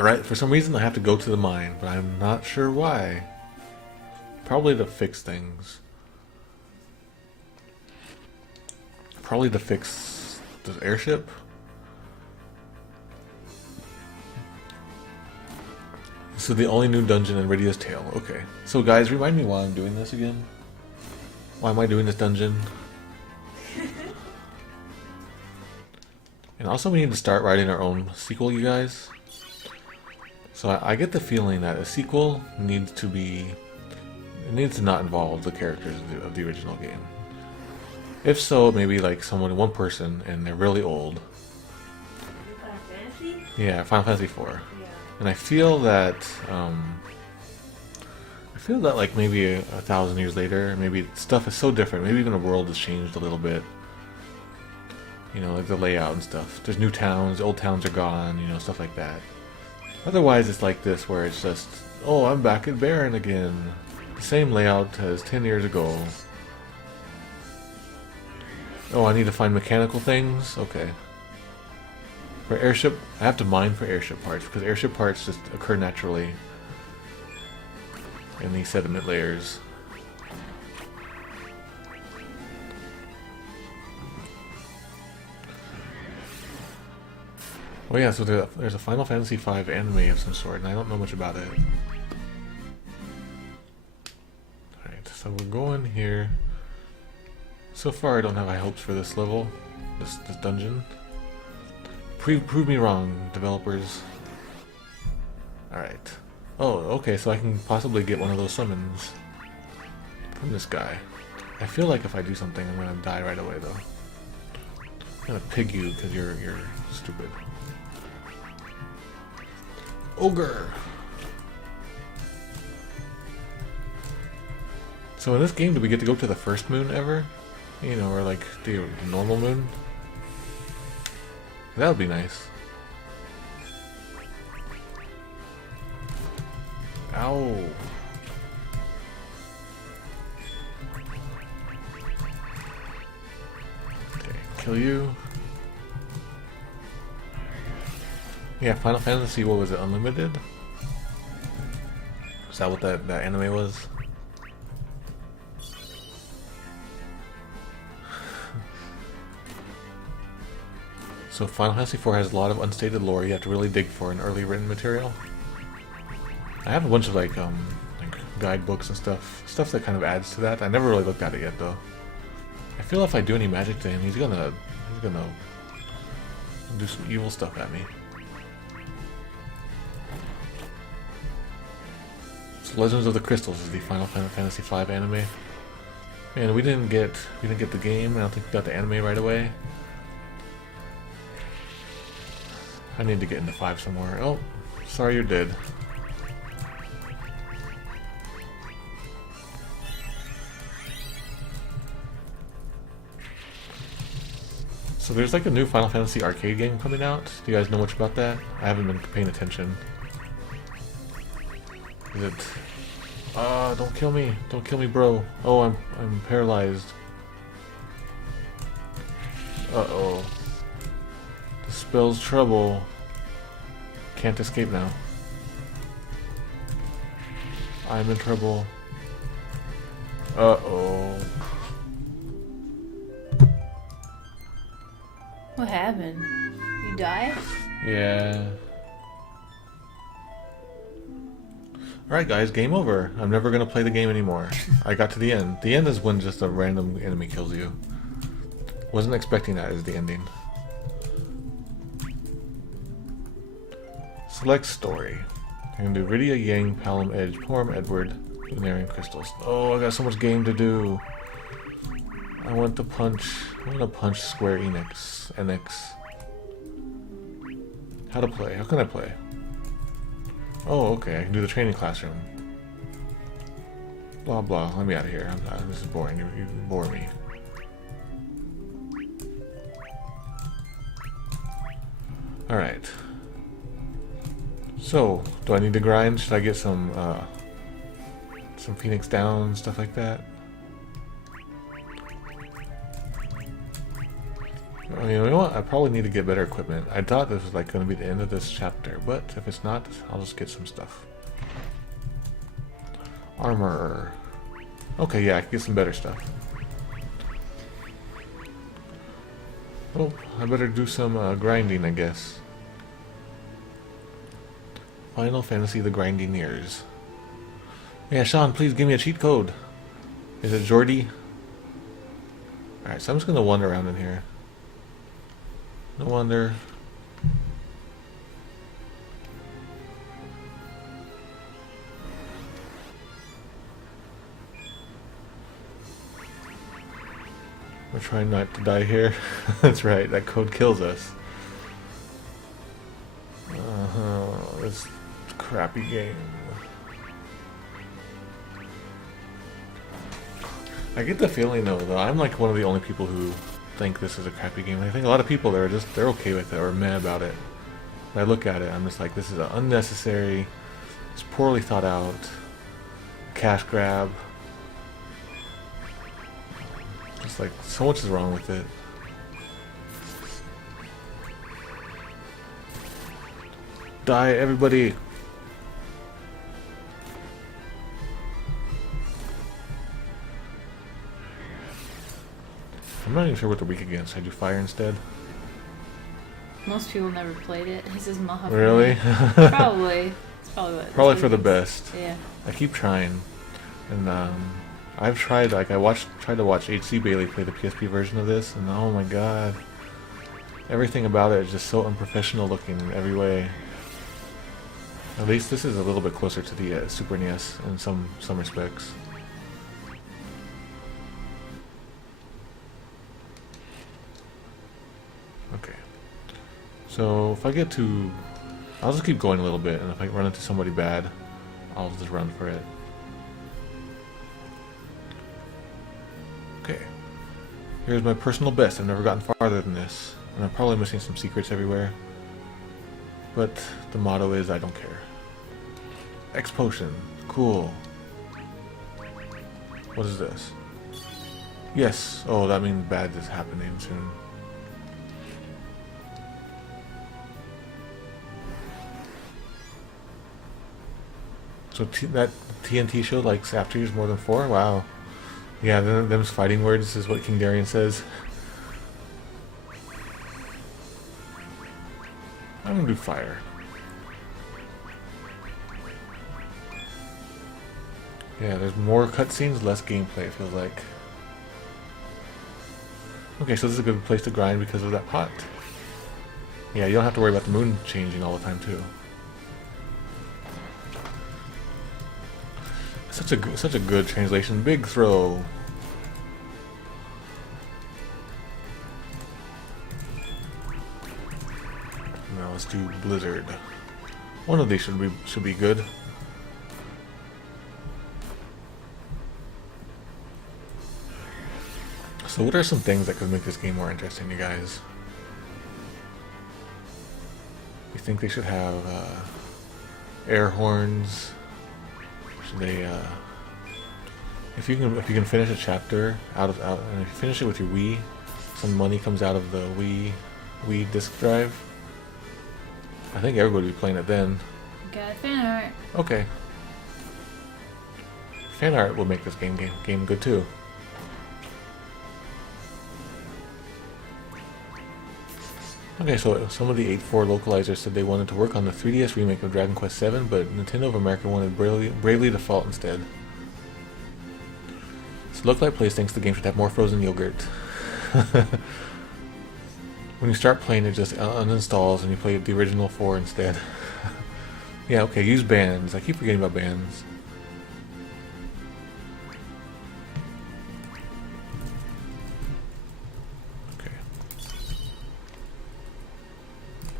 Alright, for some reason I have to go to the mine, but I'm not sure why. Probably to fix things. Probably to fix the airship. This is the only new dungeon in Rydia's Tale. Okay. So guys, remind me why I'm doing this again. Why am I doing this dungeon? And also we need to start writing our own sequel, you guys. So I get the feeling that a sequel needs to be... It needs to not involve the characters of the original game. If so, maybe like one person, and they're really old. Final Fantasy? Yeah, Final Fantasy IV. Yeah. And I feel that like maybe 1,000 years later, maybe stuff is so different. Maybe even the world has changed a little bit. You know, like the layout and stuff. There's new towns, old towns are gone, you know, stuff like that. Otherwise, it's like this, where it's just, oh, I'm back at Baron again. The same layout as 10 years ago. Oh, I need to find mechanical things? Okay. For airship, I have to mine for airship parts, because airship parts just occur naturally in these sediment layers. Oh yeah, so there's a Final Fantasy V anime of some sort, and I don't know much about it. Alright, so we're going here. So far I don't have high hopes for this level, this dungeon. Prove me wrong, developers. Alright. Oh, okay, so I can possibly get one of those summons from this guy. I feel like if I do something, I'm gonna die right away, though. I'm gonna pig you because you're stupid. Ogre! So in this game, do we get to go to the first moon ever? You know, or like the normal moon? That would be nice. Ow! Okay, kill you. Yeah, Final Fantasy, what was it, Unlimited? Is that what that anime was? So Final Fantasy IV has a lot of unstated lore you have to really dig for in early written material. I have a bunch of like guidebooks and stuff that kind of adds to that. I never really looked at it yet though. I feel if I do any magic to him, he's gonna do some evil stuff at me. So Legends of the Crystals is the Final Fantasy V anime. Man, we didn't get the game. I don't think we got the anime right away. I need to get into 5 somewhere. Oh, sorry you're dead. So there's like a new Final Fantasy arcade game coming out. Do you guys know much about that? I haven't been paying attention. Is it... don't kill me. Don't kill me, bro. Oh, I'm paralyzed. Uh-oh. This spells trouble. Can't escape now. I'm in trouble. Uh-oh. What happened? You died? Yeah. Alright guys, game over. I'm never gonna play the game anymore. I got to the end. The end is when just a random enemy kills you. Wasn't expecting that as the ending. Select story. I'm gonna do Rydia, Yang, Palom, Edge, Porum, Edward, Lunarian Crystals. Oh, I got so much game to do. I want to punch Square Enix. How to play? How can I play? Oh, okay. I can do the training classroom. Blah blah. Let me out of here. This is boring. You bore me. All right. So, do I need to grind? Should I get some Phoenix Down, stuff like that? You know what? I probably need to get better equipment. I thought this was like going to be the end of this chapter, but if it's not, I'll just get some stuff. Armor. Okay, yeah, I can get some better stuff. Oh, I better do some grinding, I guess. Final Fantasy the Grindineers. Yeah, Sean, please give me a cheat code. Is it Jordy? Alright, so I'm just gonna wander around in here. No wonder. We're trying not to die here. That's right, that code kills us. This crappy game. I get the feeling though, I'm like one of the only people who think this is a crappy game. I think a lot of people they're okay with it or mad about it. When I look at it, I'm just like, this is unnecessary. It's poorly thought out. Cash grab. It's like so much is wrong with it. Die, everybody! I'm not even sure what they're weak against. I do fire instead. Most people never played it. He says Maha. Really? Probably. It's probably what. Probably for the best. Yeah. I keep trying, and I've tried. Like tried to watch HC Bailey play the PSP version of this, and oh my god, everything about it is just so unprofessional looking in every way. At least this is a little bit closer to the Super NES in some respects. Okay. So if I get to... I'll just keep going a little bit, and if I run into somebody bad, I'll just run for it. Okay. Here's my personal best. I've never gotten farther than this. And I'm probably missing some secrets everywhere. But the motto is, I don't care. X potion. Cool. What is this? Yes. Oh, that means bad is happening soon. So that TNT show likes after years more than 4? Wow. Yeah, them's fighting words is what King Darian says. I'm gonna do fire. Yeah, there's more cutscenes, less gameplay, it feels like. Okay, so this is a good place to grind because of that pot. Yeah, you don't have to worry about the moon changing all the time, too. Such a good translation. Big throw. Now let's do Blizzard. One of these should be good. So what are some things that could make this game more interesting, you guys? You think they should have air horns? Should they if you can finish a chapter and if you finish it with your Wii, some money comes out of the Wii disc drive. I think everybody will be playing it then. Got fan art. Okay. Fan art will make this game good too. Okay, so some of the 8.4 localizers said they wanted to work on the 3DS remake of Dragon Quest VII, but Nintendo of America wanted Bravely Default instead. So Lookalike Plays thinks the game should have more frozen yogurt. When you start playing, it just uninstalls and you play the original 4 instead. Yeah, okay, use bands. I keep forgetting about bands.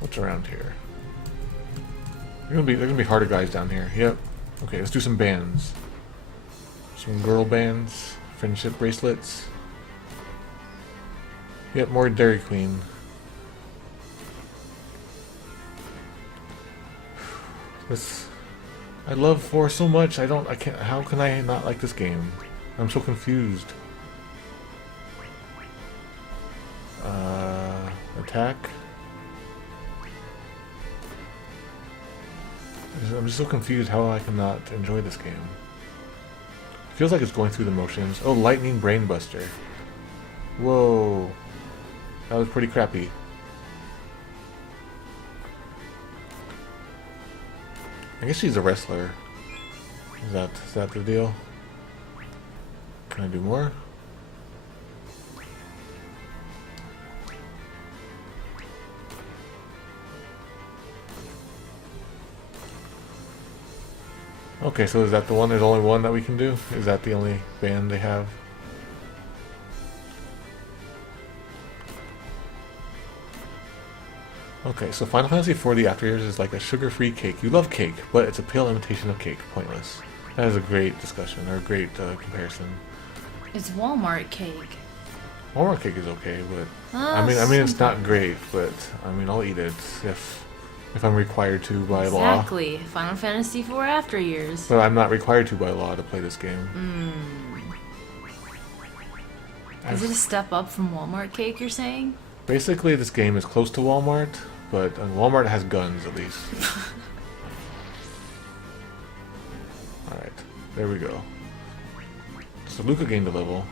What's around here? There's gonna be harder guys down here. Yep. Okay, let's do some bands. Some girl bands, friendship bracelets. Yep, more Dairy Queen. I love 4 so much. I can't. How can I not like this game? I'm so confused. attack. I'm just so confused how I cannot enjoy this game. It feels like it's going through the motions. Oh, Lightning Brainbuster. Whoa. That was pretty crappy. I guess she's a wrestler. Is that the deal? Can I do more? Okay, so is that the one? There's only one that we can do? Is that the only band they have? Okay, so Final Fantasy IV The After Years is like a sugar-free cake. You love cake, but it's a pale imitation of cake. Pointless. That is a great discussion, or a great comparison. It's Walmart cake. Walmart cake is okay, but I mean it's not great, but I mean I'll eat it if I'm required to by law. Exactly. Final Fantasy IV After Years. But I'm not required to by law to play this game. Is it a step up from Walmart cake, you're saying? Basically, this game is close to Walmart, but Walmart has guns at least. Alright, there we go. So Luca gained a level.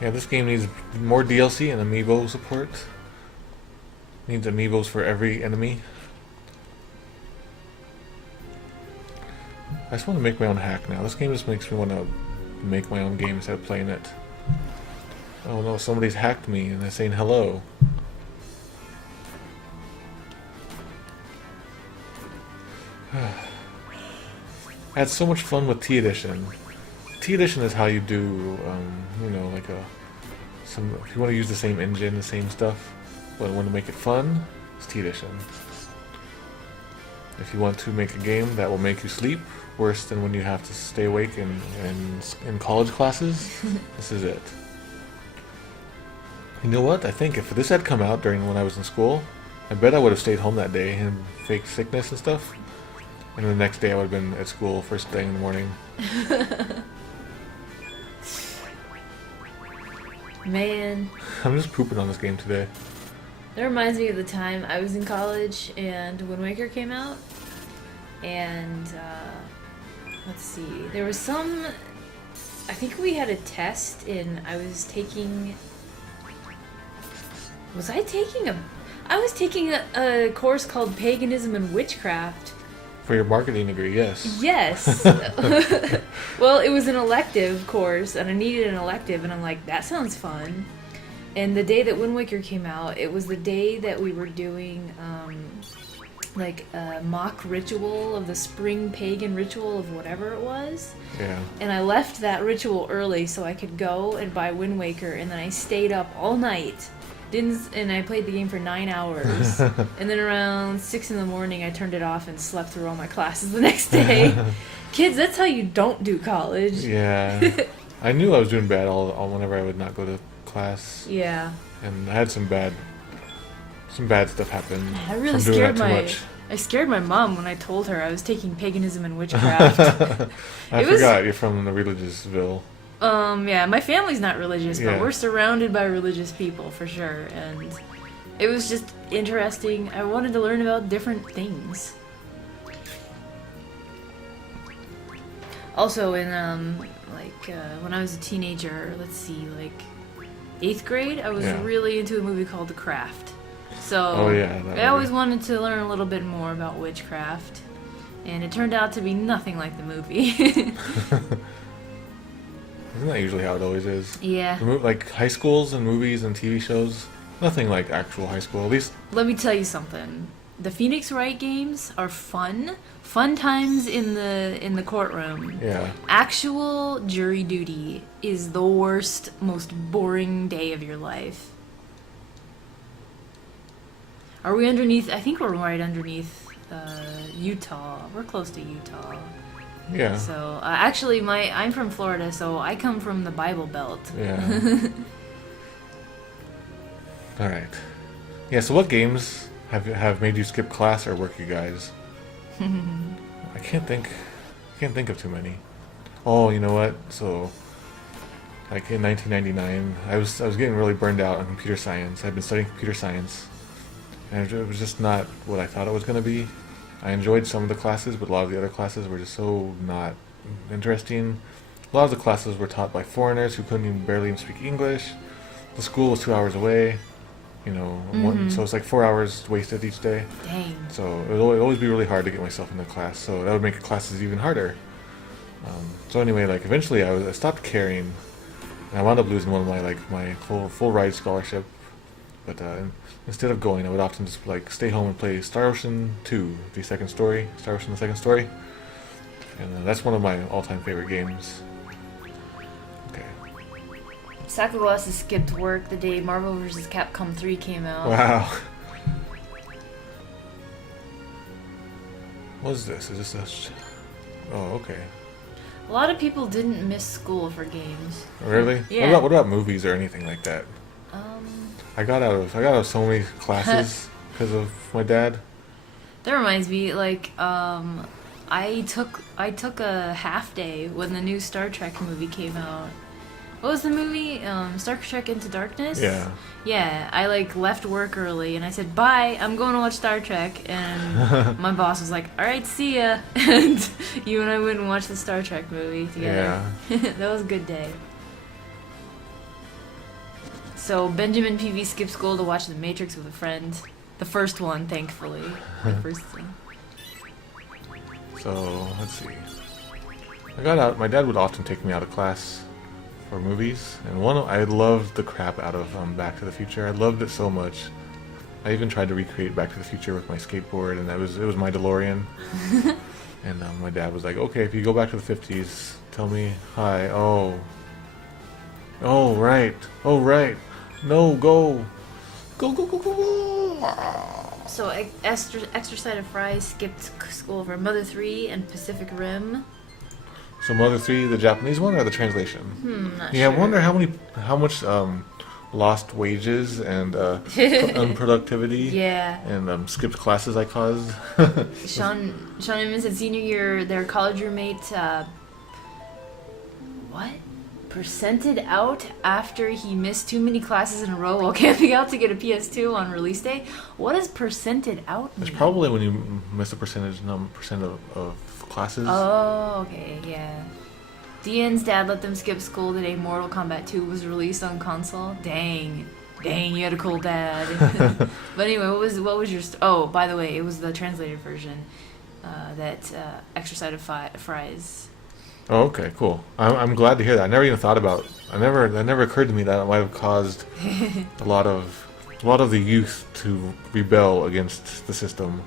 Yeah, this game needs more DLC and amiibo support. Needs amiibos for every enemy. I just want to make my own hack now. This game just makes me want to make my own game instead of playing it. Oh no, somebody's hacked me and they're saying hello. I had so much fun with T Edition. T Edition is how you do, you know, like if you want to use the same engine, the same stuff, but want to make it fun, it's T Edition. If you want to make a game that will make you sleep, worse than when you have to stay awake in college classes, this is it. You know what? I think if this had come out during when I was in school, I bet I would have stayed home that day and faked sickness and stuff. And the next day I would have been at school first thing in the morning. Man. I'm just pooping on this game today. That reminds me of the time I was in college and Wind Waker came out. And, let's see, there was some, I think we had a test I was taking a course called Paganism and Witchcraft. For your marketing degree, yes. Yes. Well, it was an elective course, and I needed an elective, and I'm like, that sounds fun. And the day that Wind Waker came out, it was the day that we were doing, like a mock ritual of the spring pagan ritual of whatever it was. Yeah. And I left that ritual early so I could go and buy Wind Waker, and then I stayed up all night. And I played the game for 9 hours. And then around 6 in the morning, I turned it off and slept through all my classes the next day. Kids, that's how you don't do college. Yeah. I knew I was doing bad all whenever I would not go to class. Yeah. And I had some bad stuff happen. I really scared my mom when I told her I was taking Paganism and Witchcraft. I forgot you're from the Religiousville. Yeah, my family's not religious, but Yeah. we're surrounded by religious people for sure, and it was just interesting. I wanted to learn about different things. Also, in when I was a teenager, let's see, like 8th grade, I was really into a movie called The Craft. So I always wanted to learn a little bit more about witchcraft, and it turned out to be nothing like the movie. Isn't that usually how it always is? Yeah. Like high schools and movies and TV shows, nothing like actual high school. At least. Let me tell you something. The Phoenix Wright games are fun. Fun times in the courtroom. Yeah. Actual jury duty is the worst, most boring day of your life. Are we underneath? I think we're right underneath Utah. We're close to Utah. Yeah. So actually, I'm from Florida, so I come from the Bible Belt. Yeah. All right. Yeah. So what games have made you skip class or work, you guys? I can't think of too many. Oh, you know what? So, like in 1999, I was getting really burned out on computer science. I've been studying computer science, and it was just not what I thought it was going to be. I enjoyed some of the classes, but a lot of the other classes were just so not interesting. A lot of the classes were taught by foreigners who couldn't even barely even speak English. The school was 2 hours away. You know, so it's like 4 hours wasted each day. Dang. So it would always be really hard to get myself into class. So that would make classes even harder. So anyway, like eventually I stopped caring, and I wound up losing one of my full ride scholarship. But instead of going, I would often just like stay home and play Star Ocean 2, Star Ocean the Second Story, and that's one of my all-time favorite games. Okay. Sakura skipped work the day Marvel vs. Capcom 3 came out. Wow. What is this? Is this a? Oh, okay. A lot of people didn't miss school for games. Really? Yeah. What about movies or anything like that? I got out of so many classes because of my dad. That reminds me, like, I took a half day when the new Star Trek movie came out. What was the movie? Star Trek Into Darkness? Yeah. Yeah, I like left work early and I said, bye, I'm going to watch Star Trek. And my boss was like, alright, see ya. And you and I went and watched the Star Trek movie together. Yeah. That was a good day. So Benjamin PV skipped school to watch The Matrix with a friend. The first one, thankfully. The first one. So, let's see. I got out. My dad would often take me out of class for movies, and I loved the crap out of Back to the Future. I loved it so much. I even tried to recreate Back to the Future with my skateboard, and it was my DeLorean. And my dad was like, "Okay, if you go back to the 50s, tell me hi." Oh, right. No, go. So Extra Side of Fries skipped school for Mother 3 and Pacific Rim. So Mother 3, the Japanese one or the translation? Not Yeah, sure. I wonder how much lost wages and unproductivity and skipped classes I caused. Sean Inman said senior year, their college roommate, percented out after he missed too many classes in a row while camping out to get a PS2 on release day. What does percented out mean? It's probably when you miss a percent of classes. Oh, okay, yeah. Dean's dad let them skip school the day Mortal Kombat 2 was released on console. Dang, you had a cool dad. But anyway, what was your? Oh, by the way, it was the translated version. That Extra Side of Fries. Oh, okay, cool. I'm glad to hear that. I never even thought about. That never occurred to me that it might have caused a lot of the youth to rebel against the system.